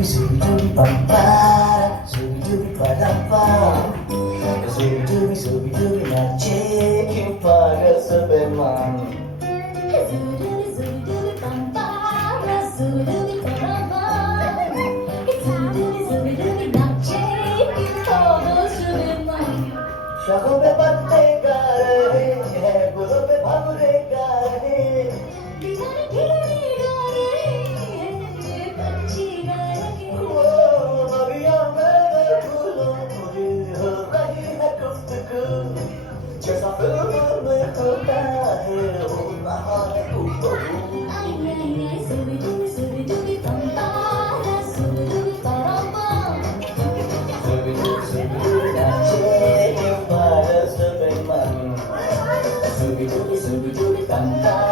Subi-dubi pampara, subi-dubi padapa, subi-dubi nace pada sebemang. Zubi-dubi pampara, zubi-dubi parapa, zubi-dubi nace todo subemang. शाखों पे पत्ते गा रहे हैं, गुलों पे भंवरे गा रहे हैं। दीवाने खिलने गा रहे हैं, पंछी गा रहे हैं। अभिया मेरे फूलों मुझे हो रही है गुफ्तगू, जैसा फिल्म में होता है होता है हूबहू। Ay, ay, ay, zubi-dubi pampara, zubi-dubi parapa. Subi-dubi nace pada sebemang, subi-dubi pampara.